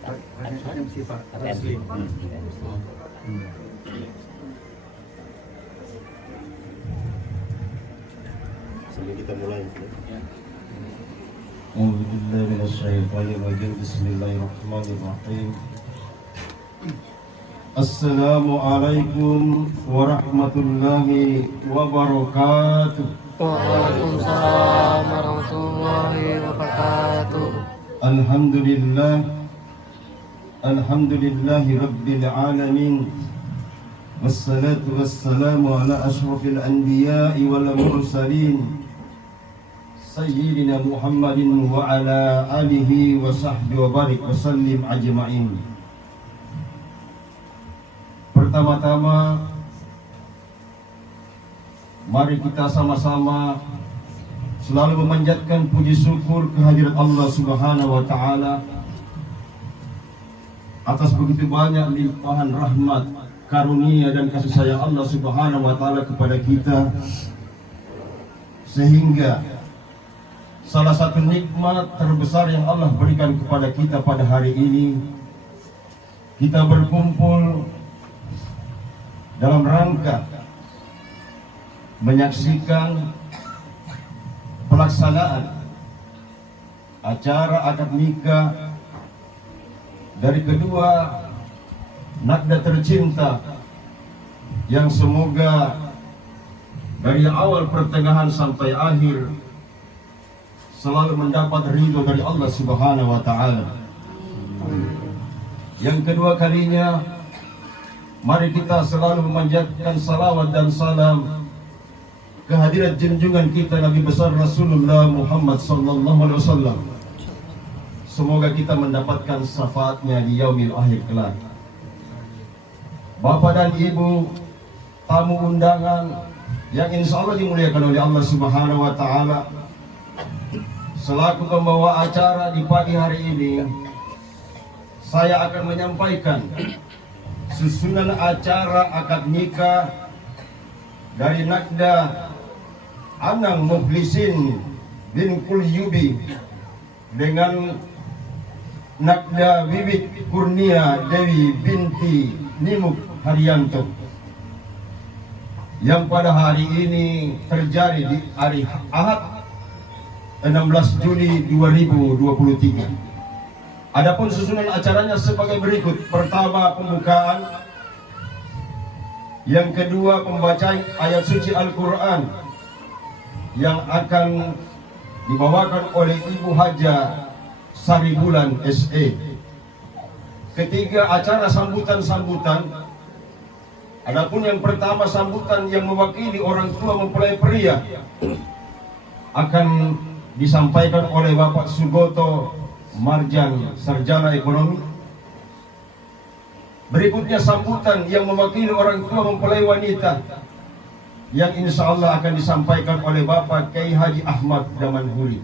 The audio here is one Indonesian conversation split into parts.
MC Pak. MC. Sebelum kita mulai. أعوذ بالله من الشيطان الرجيم بسم الله الرحمن الرحيم السلام عليكم ورحمة الله وبركاته. Waalaikumsalam warahmatullahi wabarakatuh. Alhamdulillah Rabbil Alamin. Wassalatu wassalamu ala ashrafil anbiya'i wal mursalin Sayyidina Muhammadin wa ala alihi wa sahbihi wa barik wa sallim ajma'in. Pertama-tama mari kita sama-sama selalu memanjatkan puji syukur kehadirat Allah Subhanahu wa taala atas begitu banyak limpahan rahmat, karunia dan kasih sayang Allah Subhanahu wa taala kepada kita, sehingga salah satu nikmat terbesar yang Allah berikan kepada kita pada hari ini, kita berkumpul dalam rangka menyaksikan pelaksanaan acara akad nikah dari kedua nakda tercinta yang semoga dari awal pertengahan sampai akhir selalu mendapat ridho dari Allah Subhanahu wa taala. Yang kedua kalinya, mari kita selalu memanjatkan salawat dan salam kehadirat junjungan kita Nabi besar Rasulullah Muhammad sallallahu alaihi wasallam. Semoga kita mendapatkan syafaatnya di yaumil akhir kelak. Bapak dan Ibu, tamu undangan yang insya Allah dimuliakan oleh Allah Subhanahu wa taala, selaku pembawa acara di pagi hari ini, saya akan menyampaikan susunan acara akad nikah dari nakda Anang Mukhlisin bin Kulyubi dengan nakda Wiwit Kurnia Dewi binti Nimuk Haryanto, yang pada hari ini terjadi di hari Ahad 16 Juli 2023. Adapun susunan acaranya sebagai berikut. Pertama, pembukaan. Yang kedua, pembacaan ayat suci Al-Quran yang akan dibawakan oleh Ibu Haja Saribulan SE. Ketiga, acara sambutan-sambutan. Adapun yang pertama, sambutan yang mewakili orang tua mempelai pria akan disampaikan oleh Bapak Sugoto Marjan, Sarjana Ekonomi. Berikutnya sambutan yang mewakili orang tua mempelai wanita yang insya Allah akan disampaikan oleh Bapak Kiai Haji Ahmad Damanhuri.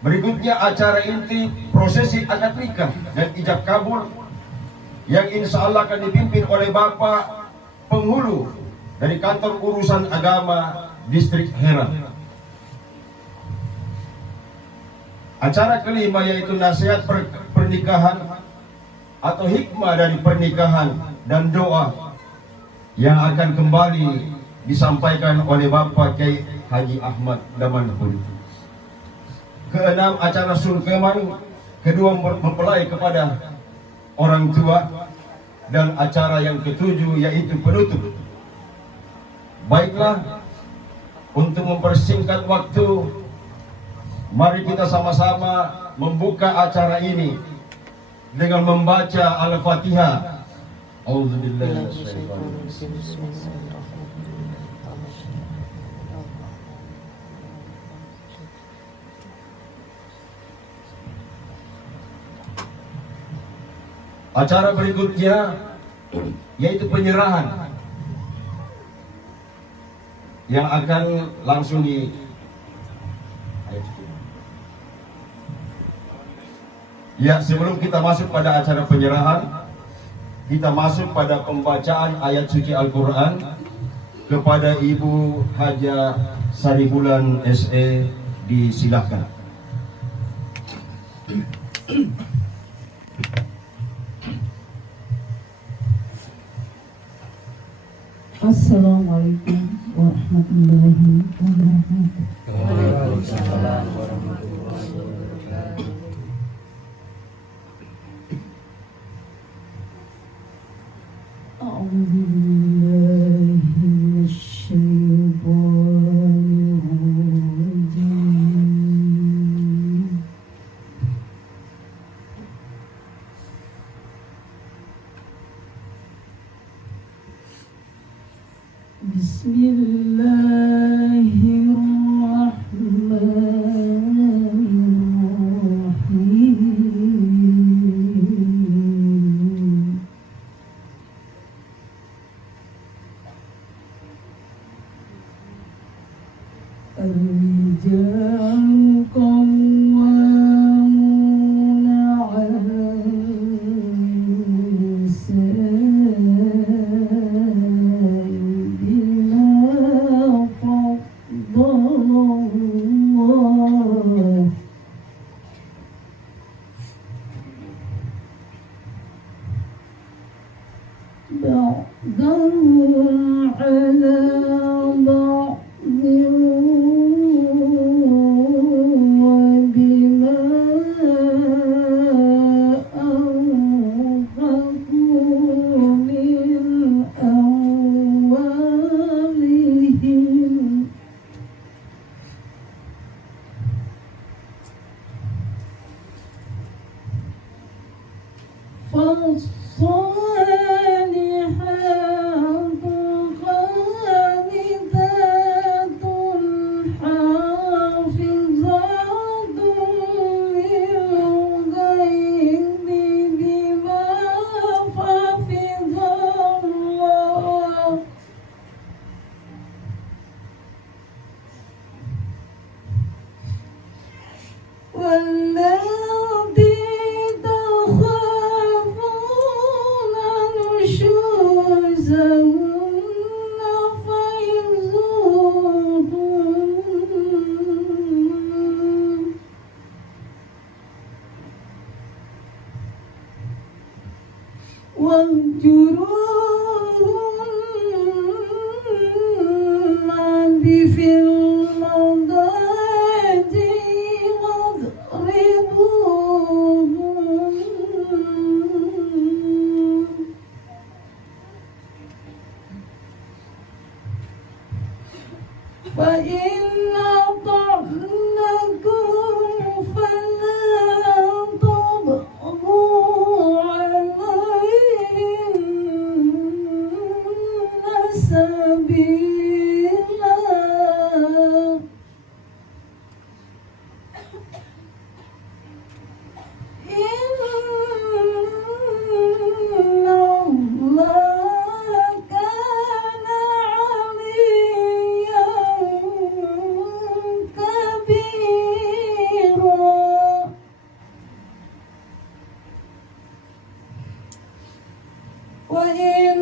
Berikutnya acara inti prosesi akad nikah dan ijab kabul yang insya Allah akan dipimpin oleh Bapak Penghulu dari Kantor Urusan Agama Distrik Herang. Acara kelima yaitu nasihat pernikahan atau hikmah dari pernikahan dan doa yang akan kembali disampaikan oleh Bapak Kiai Haji Ahmad Damanhuri. Keenam, acara sungkeman kedua mempelai kepada orang tua, dan acara yang ketujuh yaitu penutup. Baiklah, untuk mempersingkat waktu, mari kita sama-sama membuka acara ini dengan membaca Al-Fatihah. A'udzubillahi minasyaitonir rajim. Acara berikutnya yaitu penyerahan yang akan langsung di ya, sebelum kita masuk pada acara penyerahan, kita masuk pada pembacaan ayat suci Al-Quran kepada Ibu Haja Saribulan SE. Disilahkan. Assalamualaikum warahmatullahi wabarakatuh. Waalaikumsalam warahmatullahi wabarakatuh. أعوذ بالله من الشيطان الرجيم. بسم الله الرحمن الرحيم. الرجال قوامون على النساء بما فضل الله بعضهم على بعض وبما أنفقوا من أموالهم. فالصالحات قانتات حافظات للغيب بما حفظ الله. واللاتي تخافون نشوزهن فعظوهن واهجروهن في المضاجع واضربوهن. فإن أطعنكم فلا تبغوا عليهن سبيلا. إن الله كان عليا كبيرا. وإن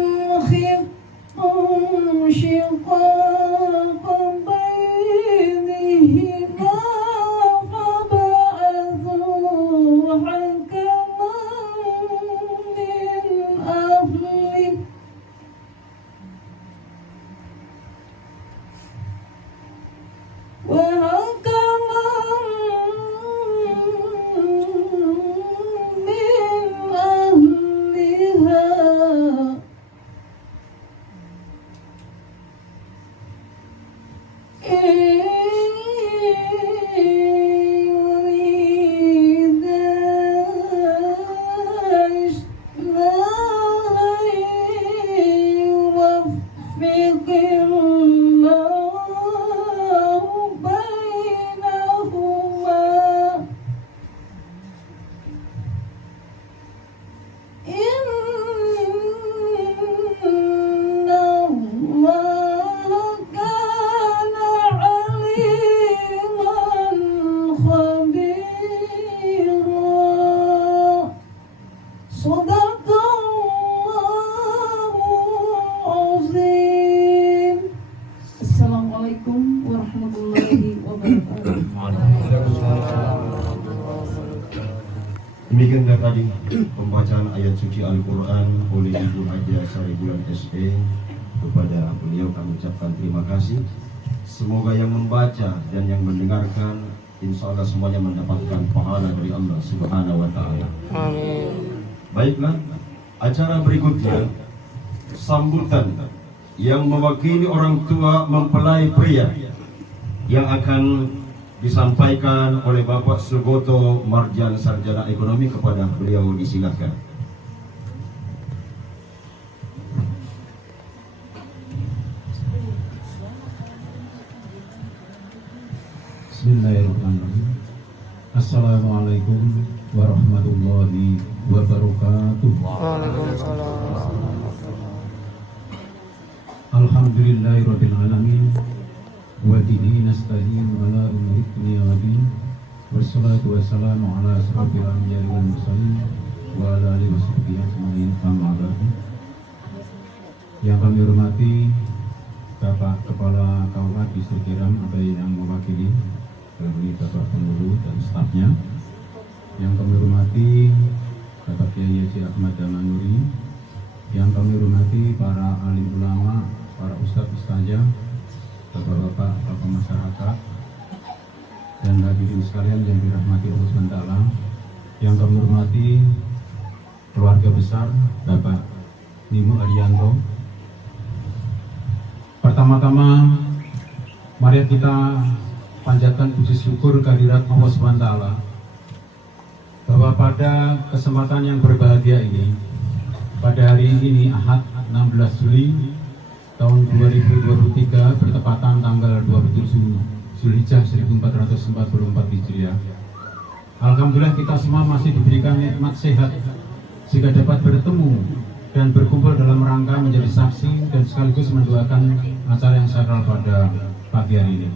خفتم شقاق بينهما فابعثوا حكما من أهله وحكما من أهلها إن يريدا إصلاحا يوفق الله بينهما. إن الله كان عليما خبيرا. صدق الله العظيم. Assalamualaikum warahmatullahi wabarakatuh. Demikianlah tadi pembacaan ayat suci Al-Quran oleh Ibu Haja Sari Bulan SE Kepada beliau kami ucapkan terima kasih. Semoga yang membaca dan yang mendengarkan insya Allah semuanya mendapatkan pahala dari Allah Subhanahu wa Ta'ala. Amin. Baiklah, acara berikutnya sambutan yang mewakili orang tua mempelai pria yang akan disampaikan oleh Bapak Sugoto Marjan Sarjana Ekonomi. Kepada beliau disilakan. Bismillahirrahmanirrahim. Assalamualaikum warahmatullahi wabarakatuh. Waalaikumsalam. Alhamdulillahirabbil alamin wa bihi nasta'in ala umuri dunya wa din. Wassalatu wassalamu ala asyrofil anbiya'i wal mursalin wa ala alihi washabbihi ajmain. Amma ba'du. Yang kami hormati Bapak Kepala KUA Distrik Kiram atau yang mewakili dari Bapak Pengurus dan stafnya, yang kami hormati Bapak Kiai Haji Ahmad Damanuri, yang kami hormati para alim ulama, para ustadz ustazah, bapak-bapak, tokoh masyarakat, dan hadirin sekalian yang dirahmati Allah SWT, yang kami hormati keluarga besar Bapak Nimo Arianto. Pertama-tama, mari kita panjatkan puji syukur kehadirat Allah SWT bahwa pada kesempatan yang berbahagia ini, pada hari ini Ahad 16 Juli tahun 2023 bertepatan tanggal 27 Zulhijjah 1444 Hijriah. Alhamdulillah kita semua masih diberikan nikmat sehat sehingga dapat bertemu dan berkumpul dalam rangka menjadi saksi dan sekaligus mendoakan acara yang sakral pada pagi hari ini.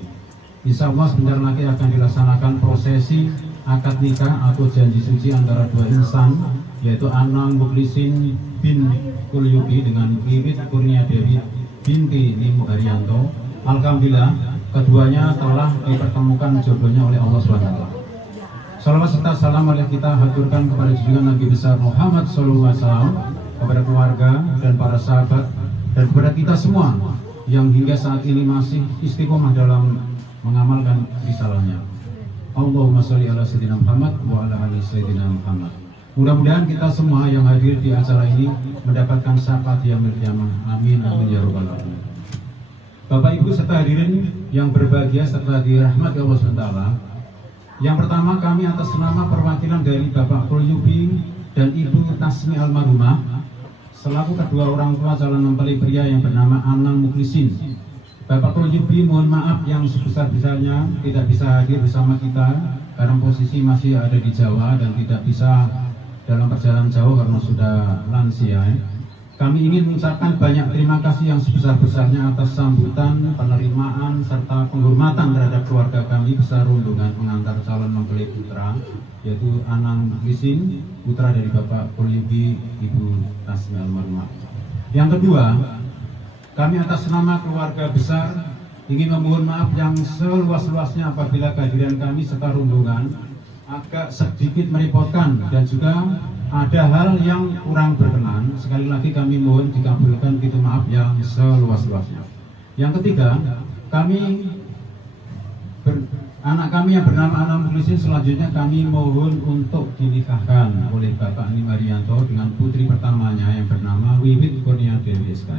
Insya Allah sebentar lagi akan dilaksanakan prosesi akad nikah atau janji suci antara dua insan, yaitu Anang Muklisin bin Kulyubi dengan Wiwit Kurnia Dewi binti Nimo Haryanto. Alhamdulillah keduanya telah dipertemukan jodohnya oleh Allah SWT. Salawat serta salam mari kita haturkan kepada junjungan Nabi besar Muhammad SAW, kepada keluarga dan para sahabat, dan kepada kita semua yang hingga saat ini masih istiqomah dalam mengamalkan risalahnya. Allahumma sholli ala sayyidina Muhammad wa ala ali sayyidina Muhammad. Mudah-mudahan kita semua yang hadir di acara ini mendapatkan syafaat yaumil qiyamah. Amin amin ya rabbal alamin. Bapak Ibu serta hadirin yang berbahagia serta dirahmati Allah SWT. Yang pertama, kami atas nama perwakilan dari Bapak Kulyubi dan Ibu Tasmi almarhumah selaku kedua orang tua calon mempelai pria yang bernama Anang Muklisin, Bapak Kulyubi mohon maaf yang sebesar-besarnya tidak bisa hadir bersama kita karena posisi masih ada di Jawa dan tidak bisa dalam perjalanan jauh karena sudah lansia. Kami ingin mengucapkan banyak terima kasih yang sebesar-besarnya atas sambutan, penerimaan, serta penghormatan terhadap keluarga kami besar rombongan mengantar calon mempelai putra, yaitu Anang Muklisin, putra dari Bapak Kulyubi, Ibu Tasmi almarhumah. Yang kedua, kami atas nama keluarga besar ingin memohon maaf yang seluas-luasnya apabila kehadiran kami serta rombongan agak sedikit merepotkan dan juga ada hal yang kurang berkenan. Sekali lagi kami mohon dikabulkan gitu maaf yang seluas-luasnya. Yang ketiga, anak kami yang bernama Anang Muklisin selanjutnya kami mohon untuk dinikahkan oleh Bapak Nimo Haryanto dengan putri pertamanya yang bernama Wiwit Kurnia Dewi SK.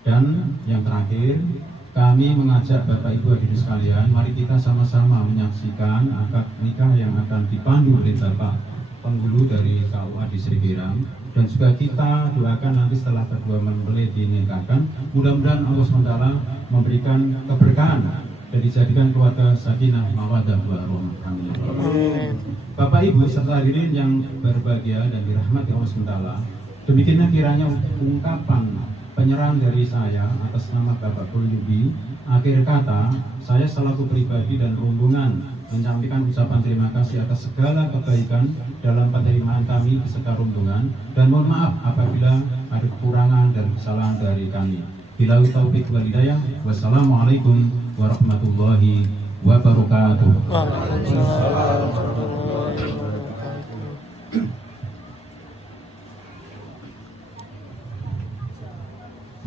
Dan yang terakhir, kami mengajak Bapak Ibu hadirin sekalian, mari kita sama-sama menyaksikan akad nikah yang akan dipandu oleh Bapak Penghulu dari KUA Distrik Kiram, dan juga kita doakan nanti setelah kedua mempelai dinikahkan, mudah-mudahan Allah SWT memberikan keberkahan dan dijadikan keluarga sakinah mawaddah warahmah. Amin. Bapak Ibu serta hadirin yang berbahagia dan dirahmati Allah SWT, demikianlah kiranya ungkapan penyerahan dari saya atas nama Bapak Kulyubi. Akhir kata, saya selaku pribadi dan rombongan menyampaikan ucapan terima kasih atas segala kebaikan dalam penerimaan kami beserta rombongan, dan mohon maaf apabila ada kekurangan dan kesalahan dari kami. Billahi taufiq wal hidayah. Wassalamualaikum warahmatullahi wabarakatuh.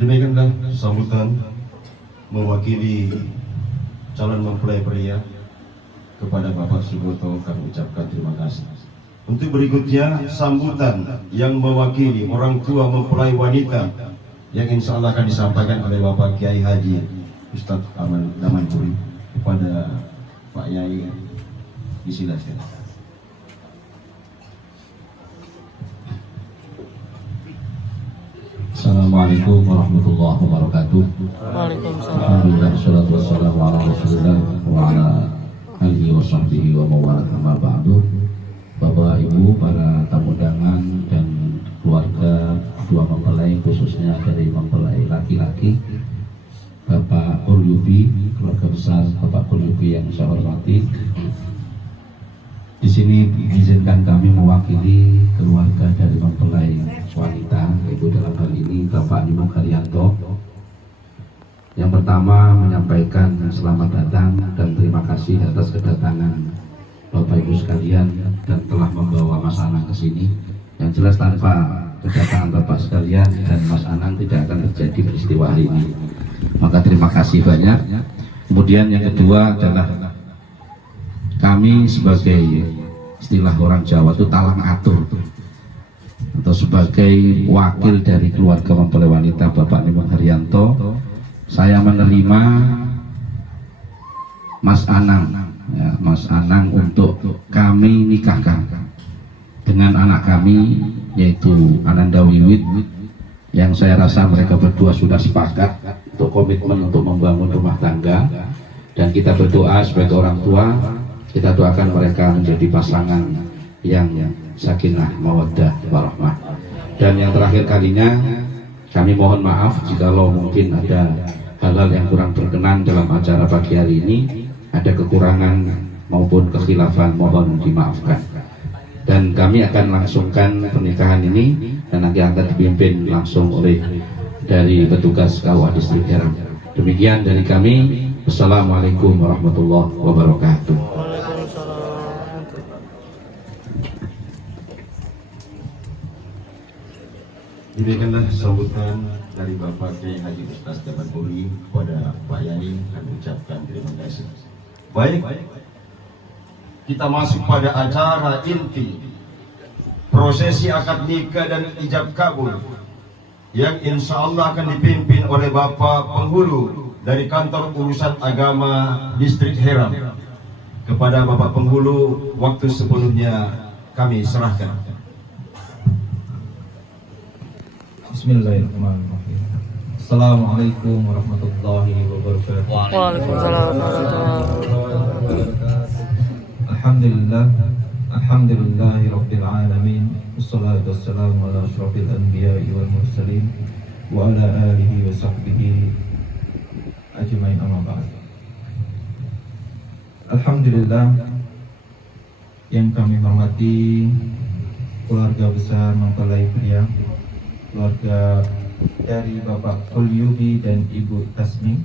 Demikianlah sambutan mewakili calon mempelai pria kepada Bapak Suboto, kami ucapkan terima kasih. Untuk berikutnya sambutan yang mewakili orang tua mempelai wanita yang insya Allah akan disampaikan oleh Bapak Kiai Haji Ustadz Aman Damanpuri kepada Pak Yai. Disilakan. Assalamualaikum warahmatullahi wabarakatuh. Waalaikumsalam. Alhamdulillah, salatu wassalamu ala rasulillah wa ala alihi wa sahbihi wa mawalah, amma ba'du. Bapak Ibu, para tamu undangan dan keluarga dua mempelai, khususnya dari mempelai laki-laki Bapak Kuryubi, keluarga besar Bapak Kuryubi yang saya hormati. Di sini izinkan kami mewakili keluarga dari mempelai wanita, yaitu dalam hal ini Bapak Nimo Haryanto. Yang pertama menyampaikan selamat datang dan terima kasih atas kedatangan Bapak Ibu sekalian dan telah membawa Mas Anang ke sini. Yang jelas tanpa kedatangan Bapak sekalian dan Mas Anang tidak akan terjadi peristiwa hari ini. Maka terima kasih banyak. Kemudian yang kedua adalah kami sebagai istilah orang Jawa itu talang atur atau sebagai wakil dari keluarga mempelai wanita Bapak Nimo Haryanto, saya menerima Mas Anang, ya, Mas Anang untuk kami nikahkan dengan anak kami yaitu Ananda Wiwit, yang saya rasa mereka berdua sudah sepakat untuk komitmen untuk membangun rumah tangga, dan kita berdoa sebagai orang tua, kita doakan mereka menjadi pasangan yang sakinah, mawaddah, warahmah. Dan yang terakhir kalinya, kami mohon maaf jikalau mungkin ada hal-hal yang kurang berkenan dalam acara pagi hari ini, ada kekurangan maupun kekhilafan, mohon dimaafkan. Dan kami akan langsungkan pernikahan ini dan nanti akan dipimpin langsung oleh dari petugas KUA Distrik Heram. Demikian dari kami. Assalamualaikum warahmatullahi wabarakatuh. Demikianlah sambutan dari Bapak Kiai Haji Ustadz Damanpuri kepada Pak Yai, kami ucapkan terima kasih. Baik, kita masuk pada acara inti prosesi akad nikah dan ijab kabul yang insya Allah akan dipimpin oleh Bapak Penghulu dari Kantor Urusan Agama Distrik Heram. Kepada Bapak Penghulu, waktu sepenuhnya kami serahkan. Bismillahirrahmanirrahim. Assalamualaikum warahmatullahi wabarakatuh. Waalaikumsalam warahmatullahi Alhamdulillah, alhamdulillahi rabbil alamin. Wassalatu wassalamu ala asyrafil anbiya'i wal mursalin wa ala alihi wa sahbihi ajmain, amma ba'd. Alhamdulillah, yang kami hormati keluarga besar mempelai pria, keluarga dari Bapak Kuryubi dan Ibu Tasmi.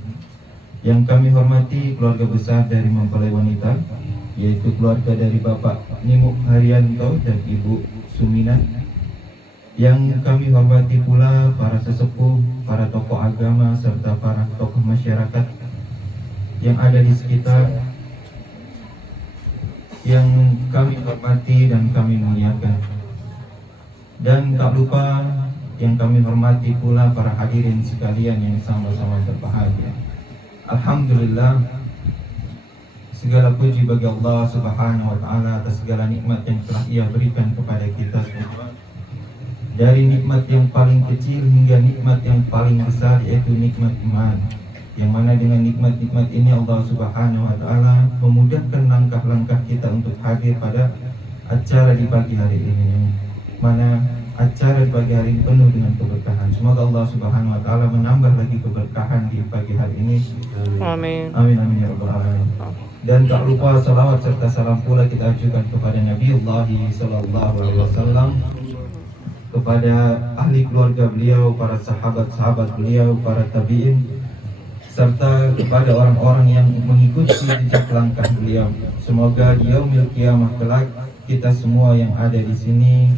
Yang kami hormati keluarga besar dari mempelai wanita, yaitu keluarga dari Bapak Nimo Haryanto dan Ibu Sumina. Yang kami hormati pula para sesepuh, para tokoh agama, serta para tokoh masyarakat yang ada di sekitar, yang kami hormati dan kami muliakan. Dan tak lupa yang kami hormati pula para hadirin sekalian yang sama-sama berbahagia. Alhamdulillah, segala puji bagi Allah Subhanahu wa taala atas segala nikmat yang telah Ia berikan kepada kita semua. Dari nikmat yang paling kecil hingga nikmat yang paling besar, yaitu nikmat iman. Yang mana dengan nikmat-nikmat ini Allah Subhanahu wa taala memudahkan langkah-langkah kita untuk hadir pada acara di pagi hari ini. Mana acara di pagi hari ini penuh dengan keberkahan. Semoga Allah Subhanahu wa taala menambah lagi keberkahan di pagi hari ini. Amin. Amin amin ya rabbal alamin. Dan tak lupa salawat serta salam pula kita ajukan kepada Nabiullah sallallahu alaihi wasallam, kepada ahli keluarga beliau, para sahabat-sahabat beliau, para tabi'in, serta kepada orang-orang yang mengikuti jejak langkah beliau. Semoga di yaumil qiyamah kelak kita semua yang ada di sini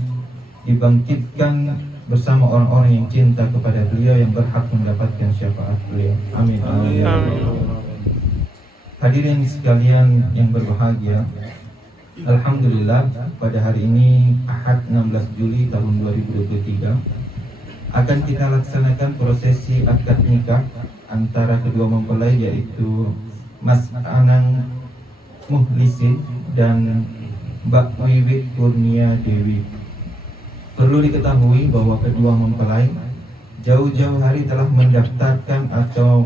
dibangkitkan bersama orang-orang yang cinta kepada beliau yang berhak mendapatkan syafaat beliau. Amin. Amin. Hadirin sekalian yang berbahagia, alhamdulillah pada hari ini Ahad 16 Juli tahun 2023 akan kita laksanakan prosesi akad nikah antara kedua mempelai, yaitu Mas Anang Muhlisin dan Mbak Wiwit Kurnia Dewi. Perlu diketahui bahwa kedua mempelai jauh-jauh hari telah mendaftarkan atau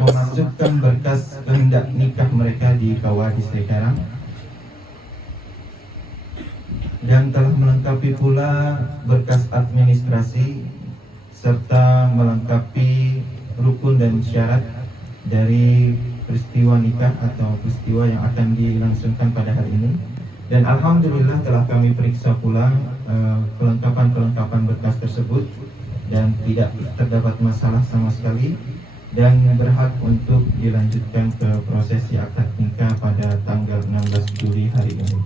memasukkan berkas kehendak nikah mereka di KUA Distrik Karang dan telah melengkapi pula berkas administrasi serta melengkapi rukun dan syarat dari peristiwa nikah atau peristiwa yang akan dilangsungkan pada hari ini. Dan alhamdulillah telah kami periksa pula kelengkapan berkas tersebut dan tidak terdapat masalah sama sekali dan berhak untuk dilanjutkan ke prosesi akad nikah pada tanggal 16 Juli hari ini.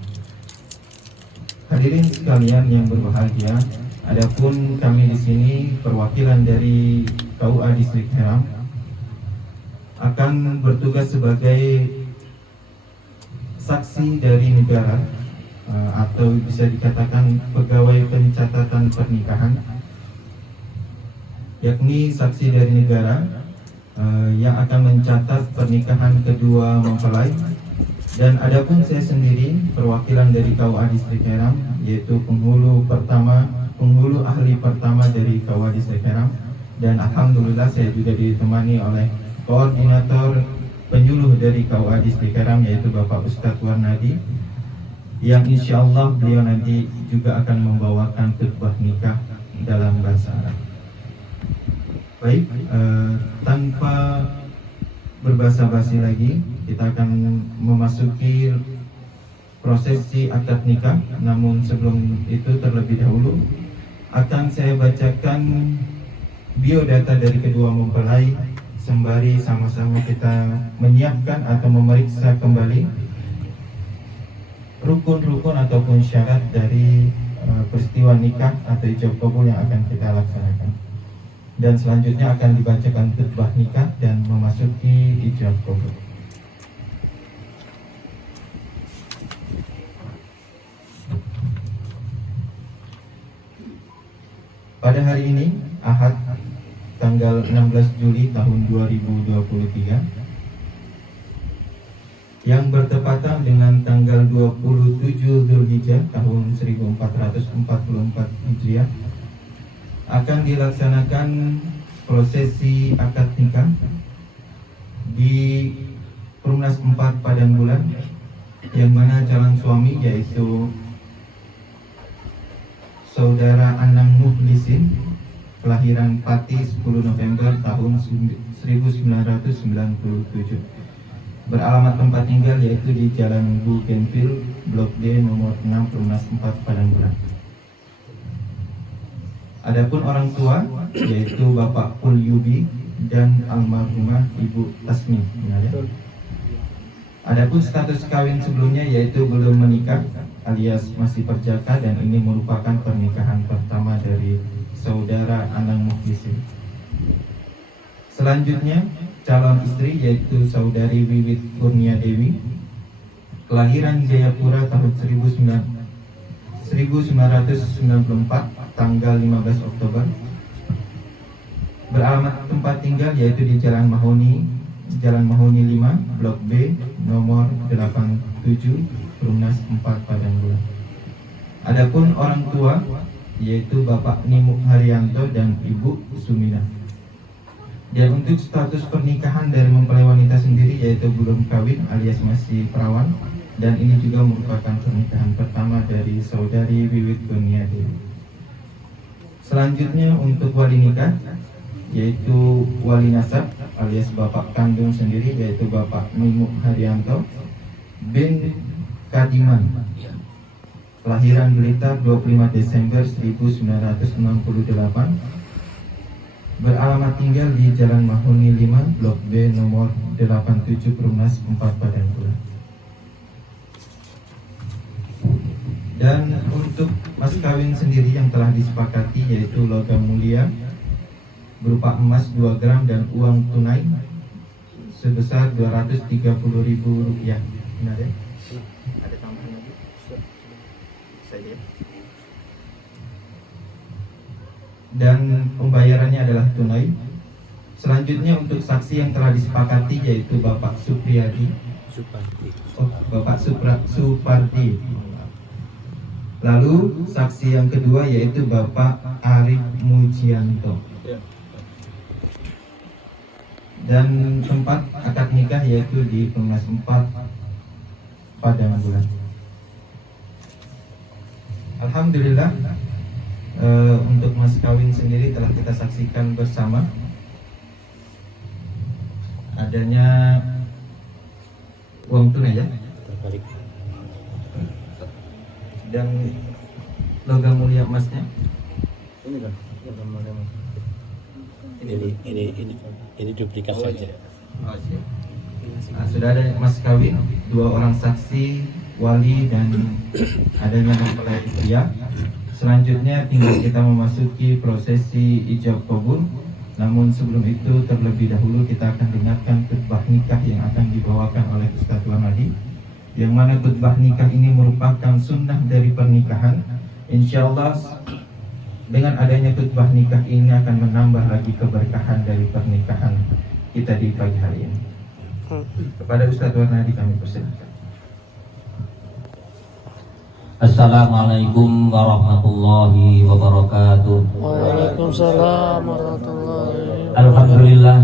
Hadirin sekalian yang berbahagia, adapun kami di sini perwakilan dari KUA Distrik Herang akan bertugas sebagai saksi dari negara atau bisa dikatakan pegawai pencatatan pernikahan, yakni saksi dari negara yang akan mencatat pernikahan kedua mempelai. Dan adapun saya sendiri perwakilan dari KUA Distrik Herang, yaitu penghulu ahli pertama dari KUA Distrik Herang, dan alhamdulillah saya juga ditemani oleh koordinator penyuluh dari KUA Distrik Herang, yaitu Bapak Ustadz Warnadi, yang insya Allah beliau nanti juga akan membawakan khutbah nikah dalam bahasa Arab. Baik, tanpa berbasa-basi lagi, kita akan memasuki prosesi akad nikah. Namun sebelum itu terlebih dahulu akan saya bacakan biodata dari kedua mempelai sembari sama-sama kita menyiapkan atau memeriksa kembali rukun-rukun ataupun syarat dari peristiwa nikah atau ijab kabul yang akan kita laksanakan. Dan selanjutnya akan dibacakan khutbah nikah dan memasuki ijab kabul. Pada hari ini, Ahad tanggal 16 Juli tahun 2023 yang bertepatan dengan tanggal 27 Dzulhijjah tahun 1444 Hijriah akan dilaksanakan prosesi akad nikah di Perumnas 4 Padang Bulan, yang mana calon suami yaitu Saudara Anang Muhlisin, kelahiran Pati 10 November tahun 1997, beralamat tempat tinggal yaitu di Jalan Bougainville, Blok D nomor 6, Perumnas 4 Padang Bulan. Adapun orang tua yaitu Bapak Pulyubi dan almarhumah Ibu Tasmi. Adapun status kawin sebelumnya yaitu belum menikah alias masih perjaka, dan ini merupakan pernikahan pertama dari Saudara Anang Muhlisin. Selanjutnya calon istri yaitu Saudari Wiwit Kurnia Dewi, kelahiran Jayapura tahun 1994, tanggal 15 Oktober, beralamat tempat tinggal yaitu di Jalan Mahoni 5, Blok B, nomor 87, Perumnas 4 Padang Bulan. Adapun orang tua yaitu Bapak Nimuk Haryanto dan Ibu Sumina. Dan untuk status pernikahan dari mempelai wanita sendiri yaitu belum kawin alias masih perawan, dan ini juga merupakan pernikahan pertama dari Saudari Wiwit Kurnia Dewi. Selanjutnya untuk wali nikah yaitu wali nasab alias bapak kandung sendiri yaitu Bapak Nimuk Haryanto bin Kadiman, kelahiran Blitar 25 Desember 1968, beralamat tinggal di Jalan Mahoni 5, Blok B nomor 87, Perumnas 4 Padang Bulan. Dan untuk mas kawin sendiri yang telah disepakati yaitu logam mulia berupa emas 2 gram dan uang tunai sebesar Rp230.000. Benar ya? Ada tambahan lagi? Saya. Dan pembayarannya adalah tunai. Selanjutnya untuk saksi yang telah disepakati yaitu Bapak Supriyadi. Bapak Supardi. Lalu saksi yang kedua yaitu Bapak Arif Mujianto. Dan tempat akad nikah yaitu di Perumnas 4 Padang Bulan. Alhamdulillah, untuk mas kawin sendiri telah kita saksikan bersama adanya uang tunai ya, dan logam mulia emasnya. Ini kan logam mulia emas. Ini duplikat saja. Nah, sudah ada mas kawin, 2 orang saksi, wali dan adanya mempelai pria. Selanjutnya tinggal kita memasuki prosesi ijab kabul. Namun sebelum itu terlebih dahulu kita akan dengarkan khutbah nikah yang akan dibawakan oleh Ustaz Warnadi, yang mana khutbah nikah ini merupakan sunnah dari pernikahan. Insya Allah dengan adanya khutbah nikah ini akan menambah lagi keberkahan dari pernikahan kita di pagi hari ini. Kepada Ustaz Warnadi kami persilakan. Assalamualaikum warahmatullahi wabarakatuh. Waalaikumsalam warahmatullahi wabarakatuh. Alhamdulillah.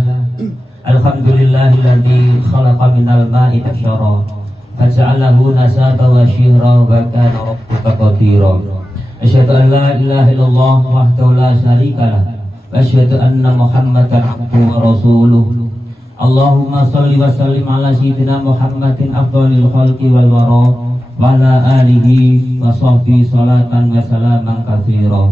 Alhamdulillahilladzi khalaqa minal ma'i basyara faja'alahu nasaba wa syihra wa kana rabbuka qadira. Asyhadu an la ilaha illallah wahdahu la syarikalah wa asyhadu anna Muhammadan abduhu wa rasuluh. Allahumma shalli wa sallim ala sayyidina Muhammadin afdhalil khalqi wal wara wa ala alihi wa sahbihi salatan wa salaman katsira.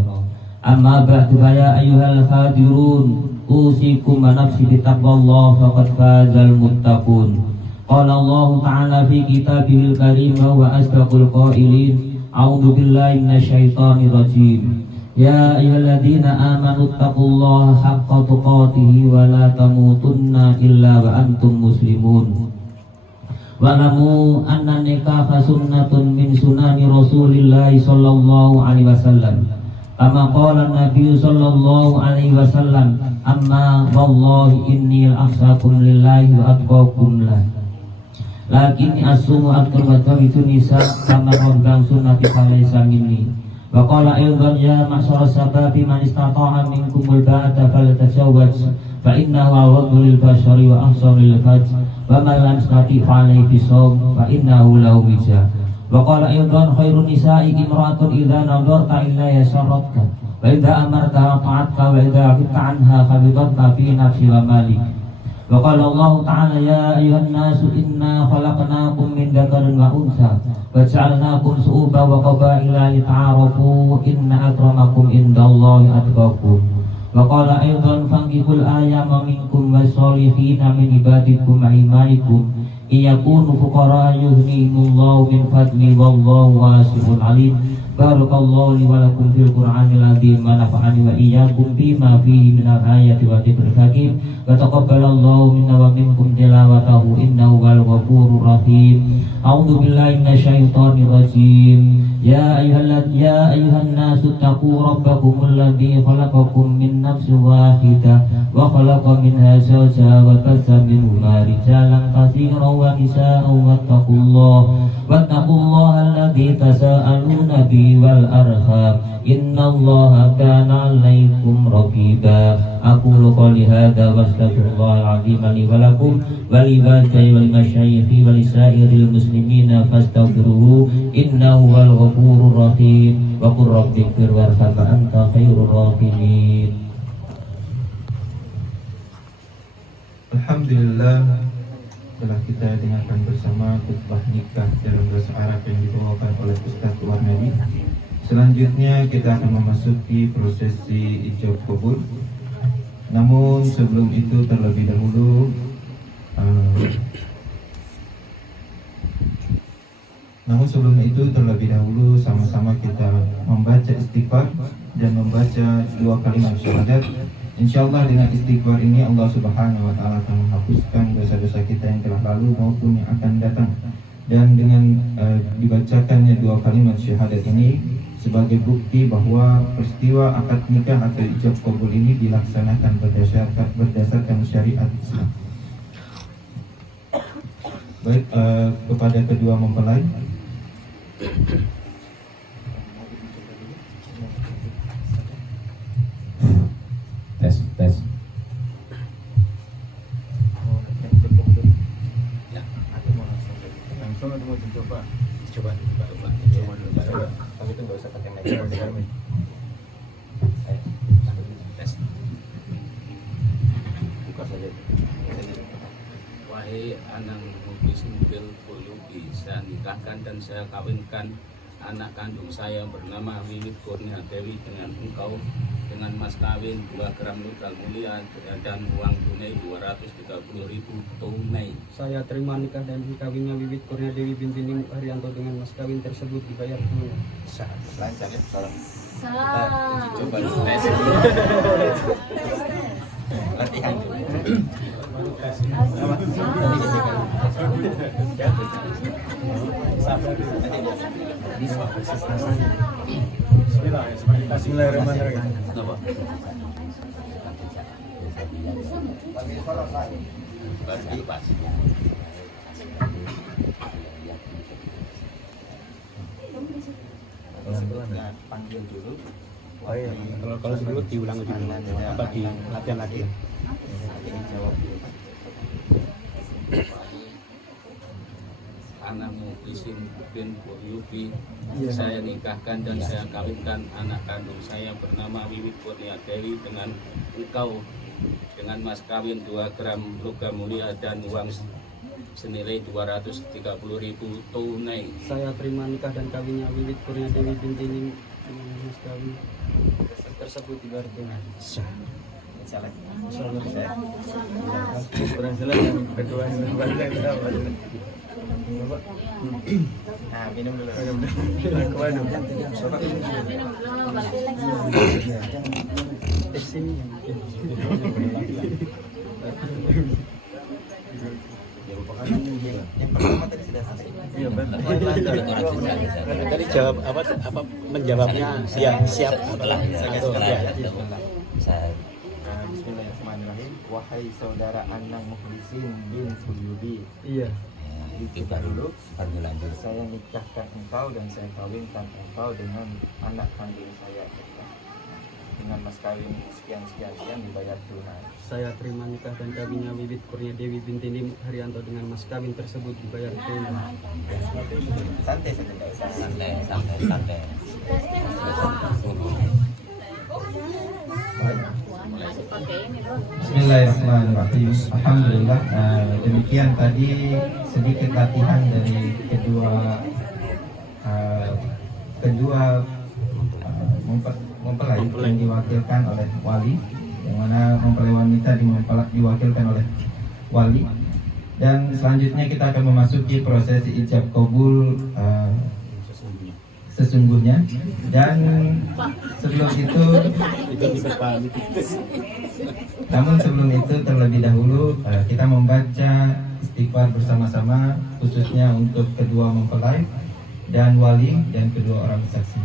Amma ba'du ya ayyuhal hadirun usikum wa nafsi bitaqwallah faqad fazal muttaqun. Qala Allah ta'ala fi kitabihil karim wa asdaqul qailin. A'udzu billahi minasyaitonir rajim. Ya ayyuhalladzina amanu taqullaha haqqa tuqatih wa la tamutunna illa wa antum muslimun. Wa'lamu anna nikaha sunnatun min sunani Rasulillah sallallahu alaihi wasallam. Kama qala Nabi sallallahu alaihi wasallam, amma wallahi inni al-akhshakum lillahi wa atqakum lah. Lakin asumu aktar wa tawitu nisa kama rabban sunnati falaysa minni. Wa qala aydan ya ma'syara sababi man istata'a minkumul ba'ata falyatazawwaj fa innahu aghaddu lil bashari wa ahsanu lil farj wa man lam yastati' fa alayhi bisawm fa innahu lahu wija. Wa qala aydan khairun nisa'i imra'atun idza nadarta illa yasarratka wa idza amarta ta'atka wa idza ghibta anha khabidatka fi nafsi wa malik. Wa qala Allah ta'ala ya ayyuhan nasu inna khalaqnakum min dzakarin wa untha wa ja'alnakum syu'uban wa qabaila lita'arafu inna akramakum indallahi atqakum. Wa qala aidan fankihul ayyama minkum was-solihina min ibadikum wa imanikum iyakunu fuqara yughnihimullahu min fadli wallahu wasi'un alim. Barakallahu li wa lakum fil Qur'anil azim wa nafa'ani wa iyyakum bima fihi minal ayati wa dzikril hakim wa taqabbalallahu minna wa minkum tilawatahu innahu wal ghafurur rahim. A'udzu billahi minasyaitonir rajim. Ya ayyuhan nasu taqu rabbakumul ladzi khalaqakum min nafsin wahidah wa khalaqa minha zawjaha wa bassa minhuma rijalan katsiran wa nisaa'an wattaqullaha alladzi tasaaluna bihi wal arham innallaha kana 'alaikum raqiba. Aqulu qouli hadza wa astaghfirullahal azim li wa lakum wa li walidayya wal masyayikhi wa li sa'iril muslimina fastaghfiruhu innahu wal ghafurur rahim. Wa qur rabbighfir warham anta khairur rahimin. Alhamdulillah, telah kita dengarkan bersama khutbah nikah dalam bahasa Arab yang dibawakan oleh Ustaz Warnadi. Selanjutnya kita akan memasuki prosesi ijab kabul. Namun sebelum itu terlebih dahulu Namun sebelum itu terlebih dahulu sama-sama kita membaca istighfar dan membaca 2 kalimat syahadat. Insyaallah dengan istighfar ini Allah Subhanahu wa taala akan menghapuskan dosa-dosa kita yang telah lalu maupun yang akan datang. Dan dengan dibacakannya 2 kalimat syahadat ini sebagai bukti bahwa peristiwa akad nikah atau ijab qabul ini dilaksanakan berdasarkan syariat Islam. Baik, kepada kedua mempelai. Tes. Langsung atau mau coba? Coba. Tapi itu nggak usah pakai mic. Tes. Buka saja. Wahai anak mukhlisin bil qulubi, saya nikahkan dan saya kawinkan anak kandung saya bernama Wiwit Kurnia Dewi dengan engkau dengan mas kawin 2 gram logam mulia dan uang tunai 230.000 tunai. Saya terima nikah dan kawinnya Wiwit Kurnia Dewi binti Nim Haryanto dengan mas kawin tersebut dibayar tunai. Sah. Lancar ya, tolong. Coba tes. Latihan. Bismillahirrahmanirrahim. Pas. Panggil dulu. Oh iya, kalau dulu diulang dulu apa di latihan lagi? Jawab dulu. Anak mukhlisin bin Qulubi, saya nikahkan dan saya kawinkan anak kandung saya bernama Wiwit Kurnia Dewi dengan engkau dengan mas kawin 2 gram logam mulia dan uang senilai 230.000 tunai. Saya terima nikah dan kawinnya Wiwit Kurnia Dewi binti Nim dengan mas kawin tersebut dibayar tunai. Salah. Kurang jelas yang kedua Nah, minum dulu. Yang pertama tadi sudah selesai. Iya benar. Tadi jawab apa menjawabnya siap Setelah saya Bismillahirrahmanirrahim. Wahai saudara Anang Mukhlisin bin Suyubi. Iya. Kita dulu lanjut. Saya nikahkan engkau dan saya kawinkan engkau dengan anak kandung saya dengan mas kawin sekian dibayar tunai. Saya terima nikah dan kawinnya Wiwit Kurnia Dewi binti Nim Haryanto dengan mas kawin tersebut dibayar tunai. Santai saja, nggak usah. santai. Bismillahirrahmanirrahim. Alhamdulillah. Demikian tadi sedikit latihan dari kedua mempelai yang diwakilkan oleh wali, yang mana mempelai wanita diwakilkan oleh wali. Dan selanjutnya kita akan memasuki prosesi ijab qabul sesungguhnya. Dan sebelum itu terlebih dahulu kita membaca istighfar bersama-sama, khususnya untuk kedua mempelai dan wali dan kedua orang saksi.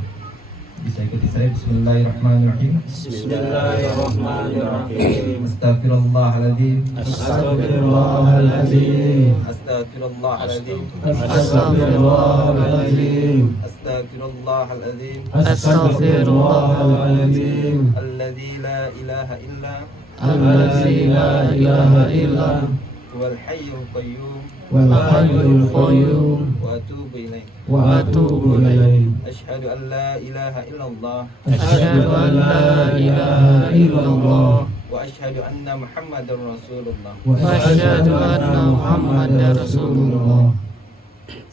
Bisa ikuti saya. Bismillahirrahmanirrahim. Bismillahirrahmanirrahim. Astagfirullahaladzim. Astagfirullahaladzim. Astagfirullahaladzim. Astagfirullahaladzim. Astagfirullahaladzim. Astagfirullahaladzim. Alladzi la ilaha illa Alladzi la ilaha illa huwal hayyul qayyum wal hayyul qayyum wa atubu ilaih. wa atubu ilaih. Asyhadu an la ilaha illallah Asyhadu an la ilaha illallah wa asyhadu anna Muhammadar Rasulullah. wa asyhadu anna Muhammadar Rasulullah.